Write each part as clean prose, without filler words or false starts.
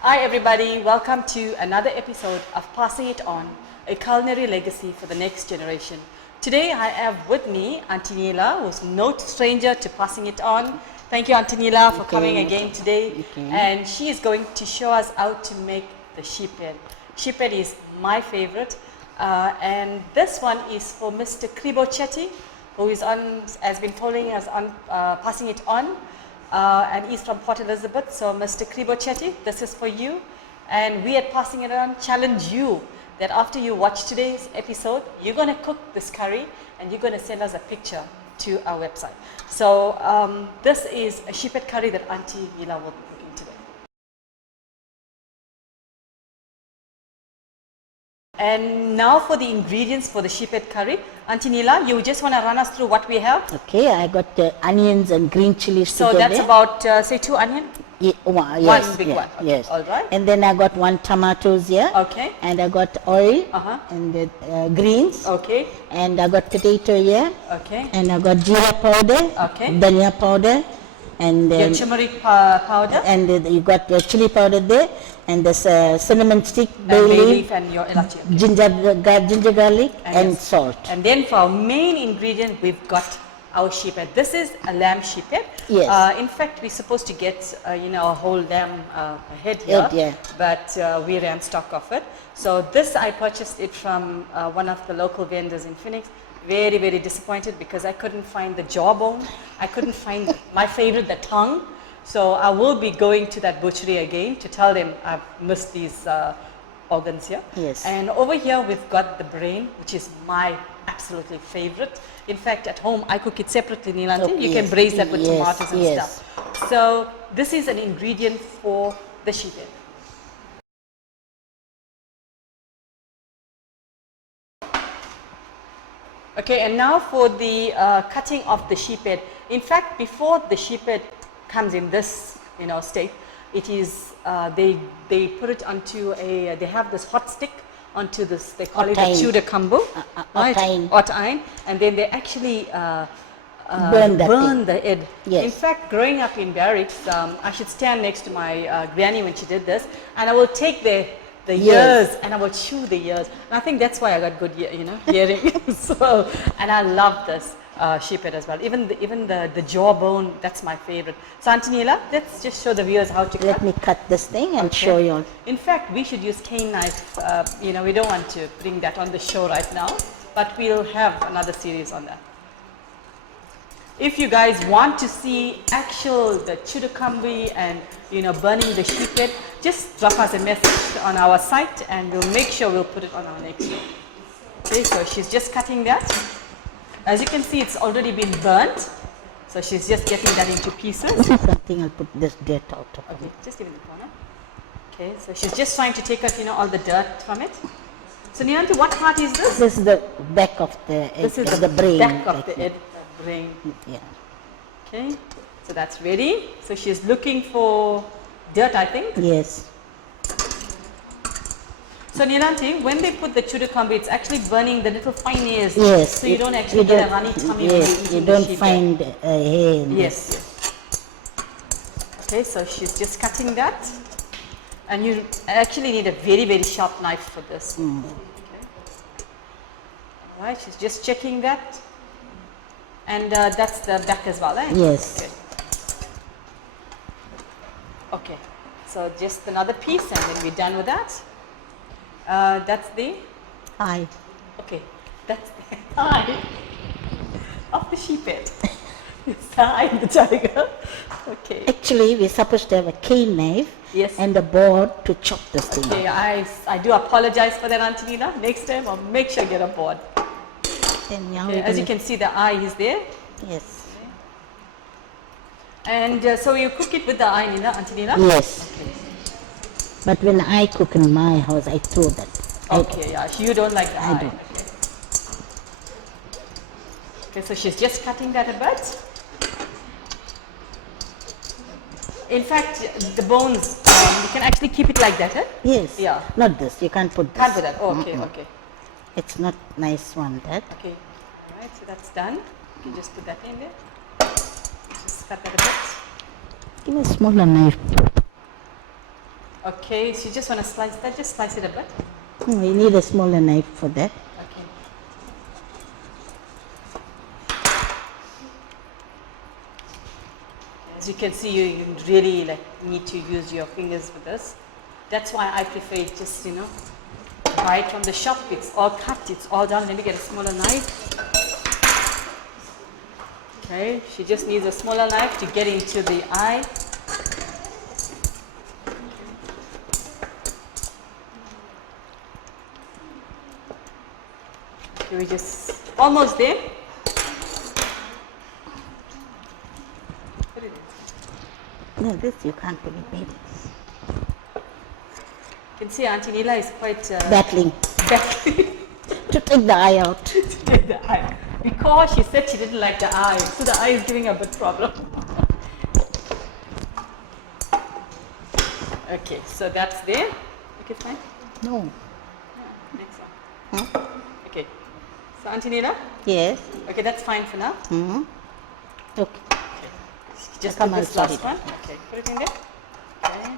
Hi everybody, welcome to another episode of Passing It On, a culinary legacy for the next generation. Today I have with me Aunty Neela, who's no stranger to passing it on. Thank you Aunty Neela for coming again today. And she is going to show us how to make the sheephead. Sheephead is my favorite. And this one is for Mr. Kribo Chetty, who has been following us on Passing It On. And he's from Port Elizabeth. So Mr. Kribo Chetty, this is for you. And we at Passing It On challenge you that after you watch today's episode, you're going to cook this curry and you're going to send us a picture to our website. So this is a sheephead curry that Aunty Neela will be cooking today. And now for the ingredients for the sheephead curry. Aunty Neela, you just want to run us through what we have? Okay, I got onions and green chilies together. So that's about, say, 2 onions? Yes, one big one. Okay. Yes. All right. And then I got 1 tomatoes here. Okay. And I got oil and the greens. Okay. And I got potato here. Okay. And I got jeera powder. Okay. Dhania powder. And your turmeric powder. And you got your chili powder there. And this cinnamon stick, bay leaf and your elachi. Okay. Ginger garlic and yes. salt. And then for our main ingredient, we've got our sheephead. This is a lamb sheephead. Yes. In fact, we're supposed to get a whole lamb head here, but we ran stock of it. So this I purchased it from one of the local vendors in Phoenix. Very, very disappointed because I couldn't find the jawbone. I couldn't find my favorite, the tongue. So I will be going to that butchery again to tell them I've missed these organs here. Yes. And over here we've got the brain, which is my absolutely favorite. In fact, at home I cook it separately, Neelanti. You can braise that with tomatoes and stuff. So this is an ingredient for the sheephead. Okay, and now for the cutting of the sheephead. In fact, before the sheephead comes in this state, it is they put it onto they have this hot stick onto this, they call it a chuda kambu, hot iron, and then they actually burn the head. Yes. In fact, growing up in barracks, I should stand next to my granny when she did this, and I will take the ears and I will chew the ears, and I think that's why I got good hearing. So, and I love this sheephead as well. Even the jawbone, that's my favorite. So Aunty Neela, let's just show the viewers how to cut. Let me cut this thing and show you. In fact, we should use cane knife. We don't want to bring that on the show right now, but we'll have another series on that. If you guys want to see the chudakambi and burning the sheephead, just drop us a message on our site and we'll make sure we'll put it on our next show. Okay, so she's just cutting that. As you can see, it's already been burnt. So she's just getting that into pieces. This is something I'll put this dirt out of. Okay, just give it the corner. Okay, so she's just trying to take out all the dirt from it. So Neelanti, what part is this? This is the back of the egg. This is the brain. Back of the egg. Brain. Yeah. Okay, so that's ready. So she's looking for dirt, I think. Yes. So Neelanti, when they put the chudakambi, it's actually burning the little fine hairs. Yes. So you don't actually get a runny tummy when you're eating you don't the find hair in this. Yes. Okay, so she's just cutting that. And you actually need a very, very sharp knife for this. Okay. All right, she's just checking that. And that's the back as well, eh? Yes. Okay, so just another piece and then we're done with that. That's the eye. Okay, that's the eye of the sheephead. It's the eye of the tiger. Okay. Actually, we're supposed to have a cane knife and a board to chop this thing. Okay, I do apologize for that, Aunty Neela. Next time I'll make sure I get a board. Okay, as you can see, the eye is there. Yes. Okay. And so you cook it with the eye, Aunty Neela? Yes. Okay. But when I cook in my house, I throw that. Okay, you don't like the eye. I don't. Okay, so she's just cutting that a bit. In fact, the bones, you can actually keep it like that, eh? Yes. Yeah. Not this. You can't put this. Can't put that. Oh, okay, okay. It's not nice one, that. Okay. All right, so that's done. You can just put that in there. Just cut that a bit. Give me a smaller knife. Okay, so you just want to slice that, just slice it a bit. We need a smaller knife for that. Okay. As you can see, you really need to use your fingers with this. That's why I prefer it just, buy it from the shop. It's all cut, it's all done. Let me get a smaller knife. Okay, she just needs a smaller knife to get into the eye. Okay, we're just almost there. Put it in. No, this you can't put it, baby. You can see Aunty Neela is quite Battling to take the eye out. to take the eye. Because she said she didn't like the eye, so the eye is giving her a bit problem. Okay, so that's there. Okay, fine. No. Yeah, next one. Huh? Okay. So Aunty Neela? Yes. Okay, that's fine for now. Mm-hmm. Okay. Just Come put this outside last it. one. Okay, put it in there. Okay.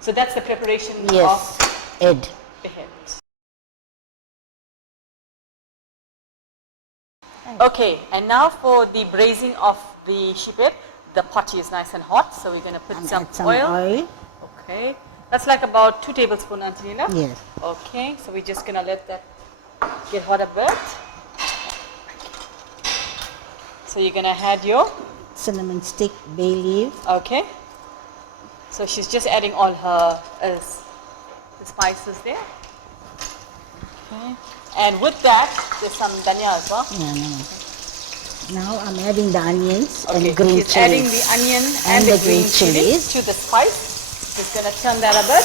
So that's the preparation Yes. of Ed. the head. Okay, and now for the braising of the sheephead. The pot is nice and hot, so we're going to put And some add some oil. oil. Okay, that's like about 2 tablespoons, Aunty Neela. Yes. Okay, so we're just going to let that get hot a bit. So you're going to add your, Cinnamon stick, bay leaf. okay. So she's just adding all her the spices there. Okay. And with that, there's some dhania as well. Yeah, no. Now I'm adding the onions Okay, and green she's chilies. adding the onion and the green chilies to the spice. Just going to turn that a bit.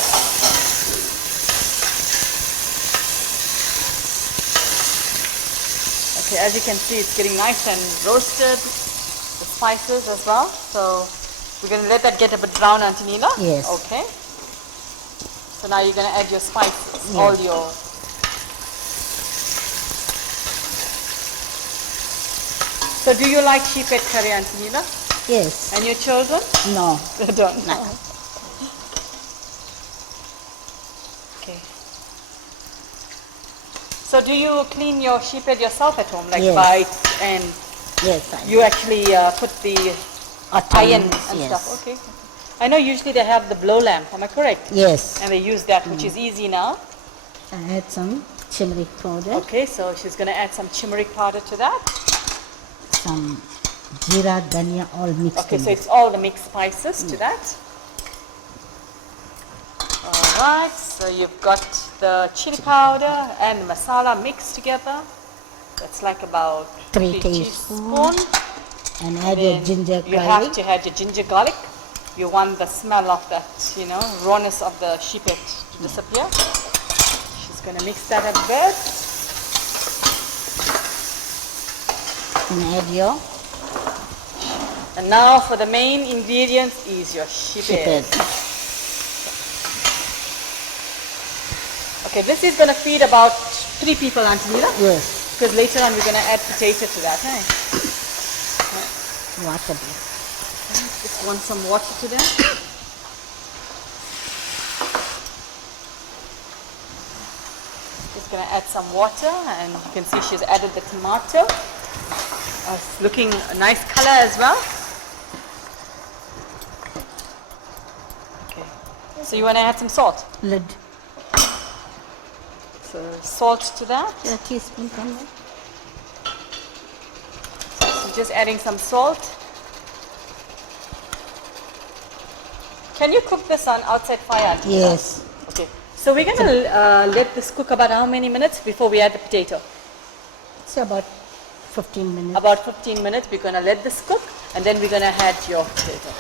Okay, as you can see, it's getting nice and roasted. The spices as well. So we're going to let that get a bit brown, Aunty Neela. Yes. Okay. So now you're going to add your spices, Yes. all your. So do you like sheephead curry, Aunty Neela? Yes. And your children? No. They don't. No. Okay. So do you clean your sheephead yourself at home, like Yes. bites, and Yes, I you actually put the iron and yes. stuff? Okay. I know usually they have the blow lamp, am I correct? Yes. And they use that, which is easy now. I add some turmeric powder, Okay, so she's going to add some turmeric powder to that. some jeera, dhania, all mixed Okay, in. so it's all the mixed spices to that. Alright, so you've got the chili powder and the masala mixed together. That's like about 3 teaspoons. And add your Then ginger you garlic. have to add your ginger garlic. You want the smell of that, rawness of the sheephead to disappear. She's going to mix that a bit. And add your And now for the main ingredients is your sheephead. Okay, this is going to feed about 3 people, Aunty Neela. Yes. Because later on we're going to add potato to that. Hey? Water. Just want some water to that. Just going to add some water, and you can see she's added the tomato. It's looking a nice color as well. Okay. So you want to add some salt? Lid. So salt to that. A teaspoon from there. So just adding some salt. Can you cook this on outside fire? Yes. Okay. So we're going to let this cook about how many minutes before we add the potato? It's about 15 minutes. About 15 minutes. We're going to let this cook, and then we're going to add your potato.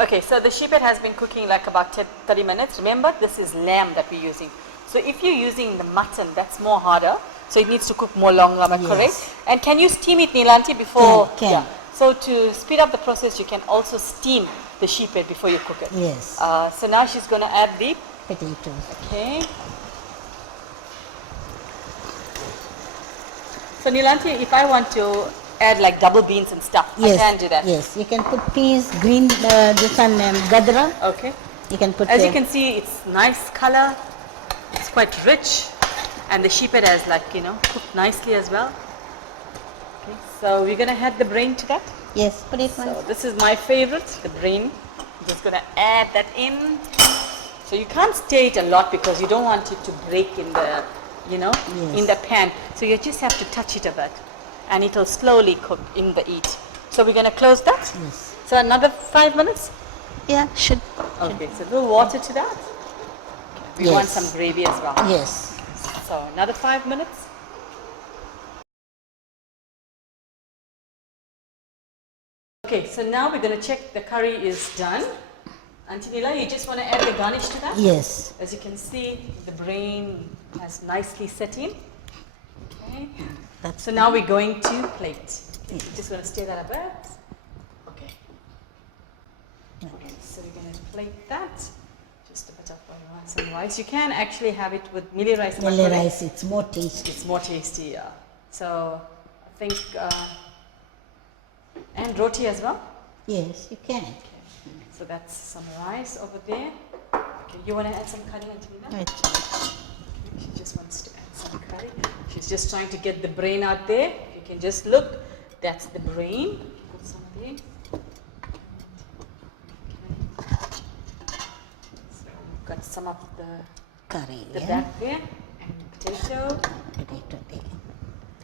Okay, so the sheephead has been cooking like about 30 minutes. Remember, this is lamb that we're using. So if you're using the mutton, that's more harder. So it needs to cook more longer, am I correct? And can you steam it, Neelanti, before? Can. Yeah. So to speed up the process, you can also steam the sheephead before you cook it. Yes. So now she's going to add the Potatoes. Okay. So Neelanti, if I want to add like double beans and stuff, Yes. I can do that. Yes. You can put peas, green, this one, gadra. Okay. You can put As you can see, it's nice color. It's quite rich, and the sheephead has cooked nicely as well. Okay, so we're gonna add the brain to that. Yes, put it So this is my favorite, the brain. I'm just gonna add that in. So you can't stir it a lot because you don't want it to break in the, in the pan. So you just have to touch it a bit, and it'll slowly cook in the heat. So we're gonna close that. Yes. So another 5 minutes. Yeah, should. Okay, so a little water to that. We want some gravy as well. Yes. So another 5 minutes. Okay, so now we're going to check the curry is done. Aunty Neela, you just want to add the garnish to that? Yes. As you can see, the brain has nicely set in. Okay. So now we're going to plate. Just going to stir that a bit. Okay. Okay, so we're going to plate that. Just a bit of some rice. You can actually have it with mealie rice. Mealie rice, it's more tasty. It's more tasty, yeah. So I think, and roti as well? Yes, you can. Okay. So that's some rice over there. Okay, you want to add some curry, Aunty Neela? Right. Okay, she just wants to add some curry. She's just trying to get the brain out there. You can just look. That's the brain. Put some there. Got some of the Curry, the back there, and potato. Potato there.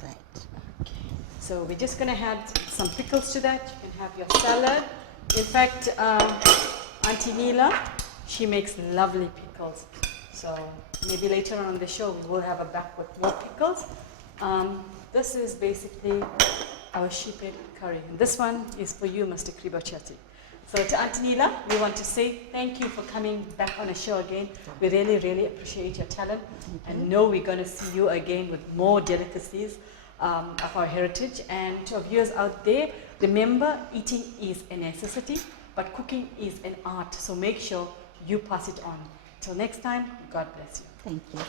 Right. Okay. So we're just going to add some pickles to that. You can have your salad. In fact, Aunty Neela, she makes lovely pickles. So maybe later on the show we will have a back with more pickles. This is basically our sheephead curry. And this one is for you, Mr. Kribachati. So to Aunty Neela, we want to say thank you for coming back on the show again. We really, really appreciate your talent and know we're going to see you again with more delicacies of our heritage. And to our viewers out there, remember, eating is a necessity, but cooking is an art. So make sure you pass it on. Till next time, God bless you. Thank you.